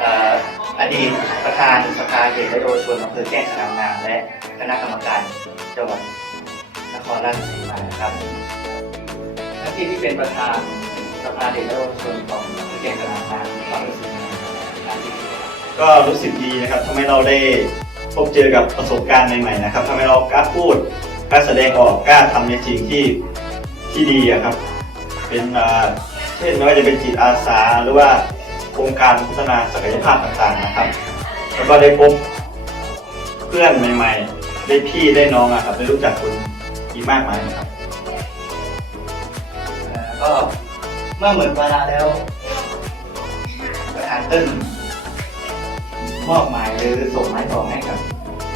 เอ่อดีตประธานสภาเด็กและเยาวชนอำเภอแก้งสนามนางและคณะกรรมการจังหวัดนครราชสีมาครับหน้าที่ที่เป็นประธานสภาเด็กและเยาวชนของอำเภอแก้งสนามนางครรามาการที่ก็รู้สึกดีนะครับทำให้เราได้พบเจอกับประสบการณ์ใหม่ๆนะครับทำให้เรากล้าพูดกล้าแสดงออกกล้าทำในสิ่งที่ที่ดีครับ เป็นเช่นไม่ว่าจะเป็นจิตอาสาหรือว่า โครงการพัฒนาศักยภาพต่างๆนะครับ แล้วก็ได้พบเพื่อนใหม่ๆ ได้พี่ได้น้องอะครับได้รู้จักคนอีกมากมายนะครับ ก็เมื่อเหมือนเวลาแล้วประธานเติ้ลมอบหมายหรือส่งไม้ต่อให้กับ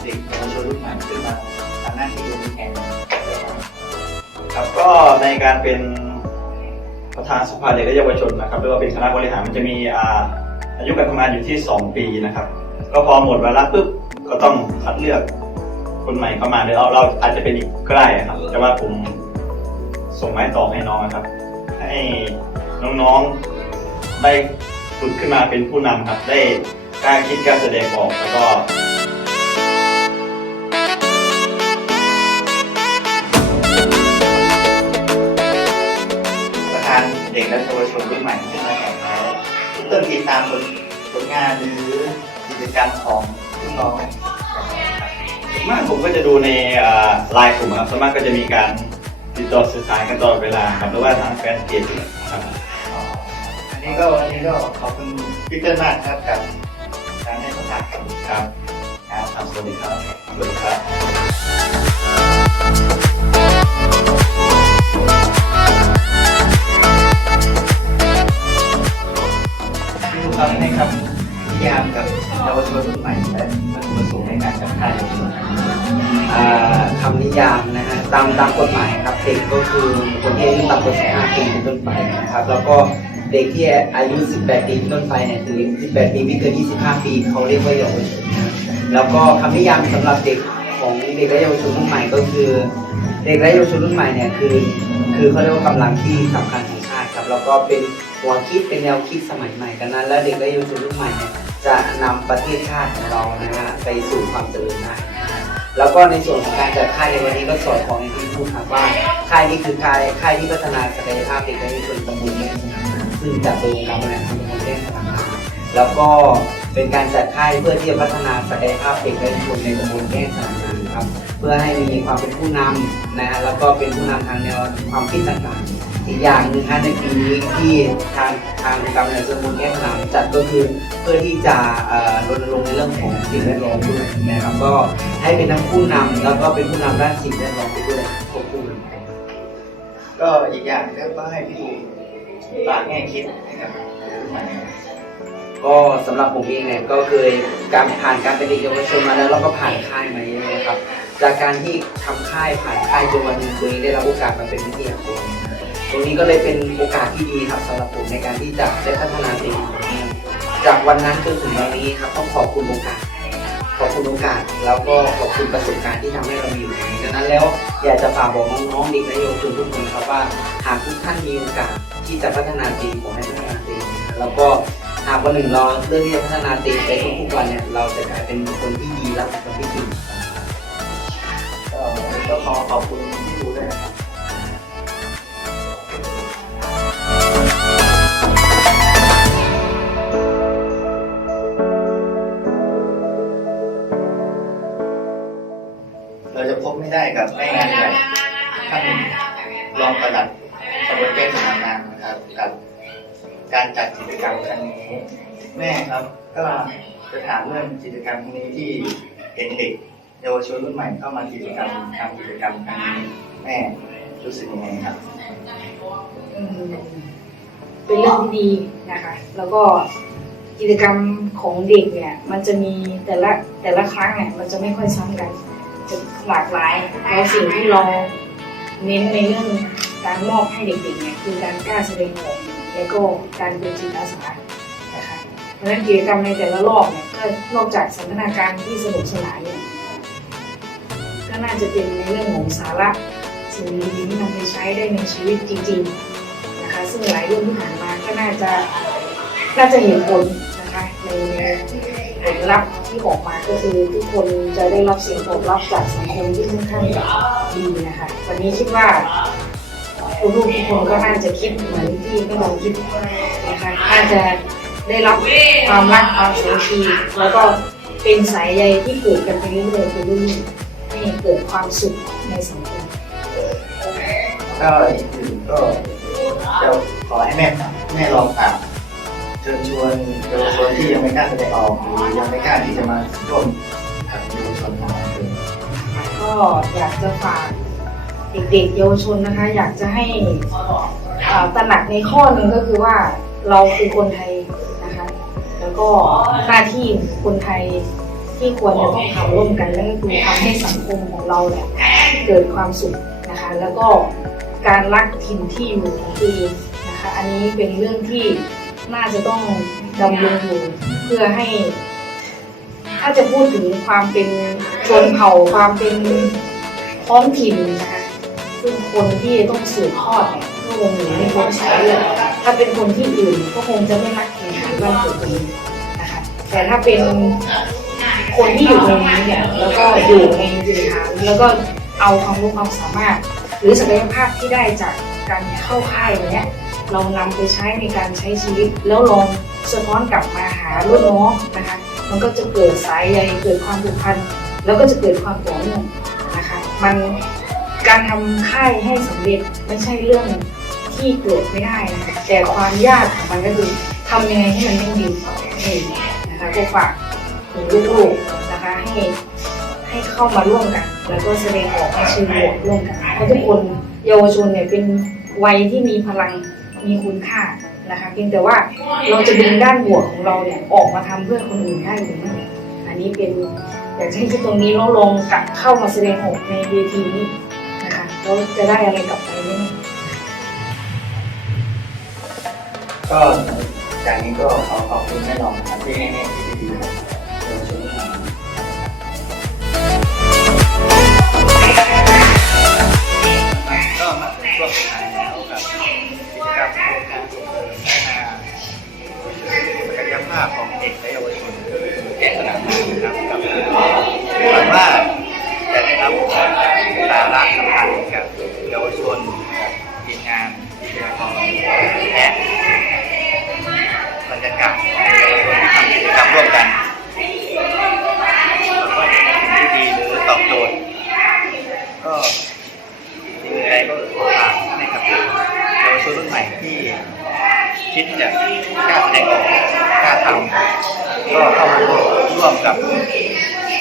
เด็กเยาวชนรุ่นใหม่ขึ้นมาทำหน้าที่เป็นแทนครับก็ในการเป็น ประธานสภาเด็กและเยาวชนนะครับหรือว่าเป็นคณะบริหารมันจะมีอาอายุการทำงานอยู่ที่ 2 ปีนะครับ ก็พอหมดวาระปุ๊บก็ต้องคัดเลือกคนใหม่เข้ามาเดี๋ยวเราเราอาจจะเป็นอีกก็ได้ครับ แต่ว่าผมส่งไม้ต่อให้น้องนะครับ ให้น้องๆได้ฝึกขึ้นมาเป็นผู้นำครับ ได้กล้าคิดกล้าแสดงออกแล้วก็ เติ้ลติดตามผลผลงานหรือกิจกรรมของน้องๆส่วนมากผมก็จะดูในไลน์กลุ่มครับส่วนมากก็จะมีการติดต่อสื่อสารกันตลอดเวลาครับหรือว่าทางแฟนเพจครับอันนี้ก็วันนี้ก็ขอบคุณพี่เติ้ลมากครับกับการให้สัมภาษณ์ครับครับครับครับสวัสดีครับสวัสดีครับ ที่ทุกท่านให้คำนิยามกับเยาวชนรุ่นใหม่และวัตถุประสงค์ในการจัดการเยาวชนคำนิยามนะฮะตามตามกฎหมายครับเด็กก็คือคนที่อายุต่ำกว่า15ปีเป็นต้นไปนะครับ แล้วก็เด็กที่อายุ 18 ปีเป็นต้นไปเนี่ยคือ18 ปีไม่เกิน 25 ปี เขาเรียกว่าเยาวชนแล้วก็คำนิยามสำหรับเด็กของเด็กและเยาวชนรุ่นใหม่ก็คือ เด็กและเยาวชนรุ่นใหม่เนี่ยคือ คือเขาเรียกว่ากำลังที่สำคัญของชาติครับ แล้วก็เป็น หัวคิดเป็นแนวคิดสมัยใหม่กันนั้น และเด็กและเยาวชนรุ่นใหม่เนี่ยจะนำประเทศชาติของเรานะฮะไปสู่ความเจริญได้แล้วก็ในส่วนของการจัดค่ายในวันนี้ก็สอดคล้องอย่างที่พูดครับว่าค่ายนี้คือค่ายค่ายที่พัฒนาศักยภาพเด็กและเยาวชนตำบลแก้งสนามน้ซึ่งจัดโดยการบริหารส่วนตำบลแก้งสนามน้ำแล้วก็เป็นการจัดค่ายเพื่อที่จะพัฒนาศักยภาพเด็กและเยาวชนในตำบลแก้สนามน้ำครับ เพื่อให้มีความเป็นผู้นำนะฮะแล้วก็เป็นผู้นำทางแนวความคิดต่างๆ อีกอย่างหนึ่งฮะในปีนี้ที่ทางทางกำนันตำบลแก้งสนามจัดก็คือเพื่อที่จะเอ่อรณรงค์ในเรื่องของสิ่งแวดล้อมด้วยนะครับก็ให้เป็นทั้งผู้นำแล้วก็เป็นผู้นำด้านสิ่งแวดล้อมไปด้วยควบคู่กันไปก็อีกอย่างหนึงก็ให้พี่ดูฝากแง่คิดให้กับรุ่นใหม่ก็สำหรับผมเองเนี่ยก็เคยการผ่านการเป็นเด็กเยาวชนมาแล้วแล้วก็ผ่านค่ายมาเยอะนะครับ จากการที่ทำค่ายผ่านค่ายจนวันหนึ่งตัวเองได้รับโอกาสมาเป็นวิทยากรต รงนี้ก็เลยเป็นโอกาสที่ดีครับสำหรับผมในการที่จะได้พัฒนาตัวเองจากวันนั้นจนถึงวันนี้ครับต้องขอบคุณโอกาส ขอบคุณโอกาสแล้วก็ขอบคุณประสบการณ์ที่ทำให้เรามีอยู่ในนี้ดังนั้นแล้วอยากจะฝากบอกน้องๆเด็กและเยาวชนทุกคนครับว่าหากทุกท่านมีโอกาสที่จะพัฒนาตัวเองขอให้พัฒนาตัวเองแล้วก็หากวันหนึ่งเราเลือกที่จะพัฒนาตัวเองไปทุกๆวันเนี่ยเราจะกลายเป็นคนที่ดีและเป็นคนที่เก่งก็ก็ขอขอบคุณที่ดูด้วยนะครับ จะพบไม่ได้กับแม่งานใหญ่ท่านรองประหลัดตำบลแก้งสนามนางนะครับกับ การจัดกิจกรรมครั้งนี้ แม่ครับ ก็จะถามเรื่องกิจกรรมครั้งนี้ที่เห็นเด็กเยาวชนรุ่นใหม่เข้ามากิจกรรมทำกิจกรรมครั้งนี้แม่รู้สึกยังไงครับอืมเป็นเรื่องที่ดีนะคะ แล้วก็กิจกรรมของเด็กเนี่ย มันจะมีแต่ละแต่ละครั้งเนี่ยมันจะไม่ค่อยซ้ำกันจะ หลากหลายแล้วสิ่งที่เราเน้นในเรื่องการมอบให้เด็กๆเนี่ยคือการกล้าแสดงออกแล้วก็การเป็นจิตอาสานะคะเพราะฉะนั้นกิจกรรมในแต่ละรอบเนี่ยก็นอกจากสันทนาการที่สนุกสนานเนี่ยก็น่าจะเป็นในเรื่องของสาระสิ่งดีๆที่นำไปใช้ได้ในชีวิตจริงๆนะคะซึ่งหลายรุ่นที่ผ่านมาก็น่าจะน่าจะเห็นผลนะคะในในลัพธ์ ที่ออกมาก็คือทุกคนจะได้รับเสียงตอบรับจากสังคมที่ค่อนข้างดีนะคะวันนี้คิดว่าลูกทุกคนก็น่าจะคิดเหมือนที่ก็ลองคิดนะคะน่าจะได้รับความรักความสามัคคีแล้วก็เป็นสายใยที่เกิดกันไปเรื่อยๆคือลูกให้เกิดความสุขในสังคมก็อีกอื่นก็จะขอให้แม่แม่ลองฝาก เชิญชวนเยาวชนที่ยังไม่กล้าแสดงออกหรือยังไม่กล้าที่จะมาร่วมกับเยาวชนของเราก็อยากจะฝากเด็กๆเยาวชนนะคะ อยากจะให้ตระหนักในข้อหนึ่งก็คือว่าเราคือคนไทยนะคะ แล้วก็หน้าที่คนไทยที่ควรจะต้องทำร่วมกันนั่นก็คือทำให้สังคมของเราเนี่ยเกิดความสุขนะคะ แล้วก็การรักถิ่นที่อยู่ของตัวเองนะคะ อันนี้เป็นเรื่องที่ น่าจะต้องดำรงอยู่เพื่อให้ ถ้าจะพูดถึงความเป็นชนเผ่าความเป็นท้องถิ่นนะคะซึ่งคนที่ต้องสืบทอดเนี่ยก็คงหนีไม่พ้นสายเลือดถ้าเป็นคนที่อื่นก็คงจะไม่รักในฐานบ้านเกิดตัวเองนะคะแต่ถ้าเป็นคนที่อยู่ตรงนี้เนี่ยแล้วก็อยู่ในถิ่นฐานแล้วก็เอาความรู้ความสามารถ หรือศักยภาพที่ได้จากการเข้าค่ายเนี้ยเรานำไปใช้ในการใช้ชีวิต แล้วลองสะท้อนกลับมาหารุ่นน้องนะคะ มันก็จะเกิดสายใยเกิดความผูกพันแล้วก็จะเกิดความต่อเนื่องนะคะ มันการทำค่ายให้สำเร็จไม่ใช่เรื่องที่เกิดไม่ได้นะคะแต่ความยากของมันก็คือทำยังไงให้มันยั่งยืนนี่นะคะก็ฝากถึงลูกๆนะคะให้ ให้เข้ามาร่วมกัน แล้วก็แสดงออกในเชิงบวกร่วมกันเพราะทุกคนเยาวชนเนี่ยเป็นวัยที่มีพลังมีคุณค่านะคะเพียงแต่ว่าเราจะดึงด้านบวกของเราเนี่ยออกมาทำเพื่อคนอื่นได้หรือไม่อันนี้เป็นอยากจะให้คิดตรงนี้แล้วลองกลับเข้ามาแสดงออกในเวทีนี้นะคะแล้วจะได้อะไรกลับไปไหมก็จากนี้ก็ขอขอบคุณแม่ลองนครับที่ให้แม่ที่ดีๆ ก็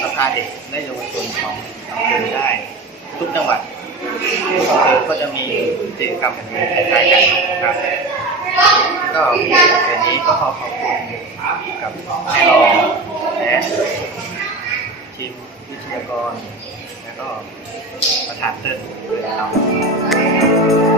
สภาเด็กและเยาวชนของอำเภอได้ ทุกจังหวัดทุกอำเภอก็จะมีกิจกรรมแบบนี้คล้ายๆกันครับก็วันนี้ก็ขอขอบคุณกับรองและทีมวิทยากร และก็ประธานเติ้ลด้วยนะครับ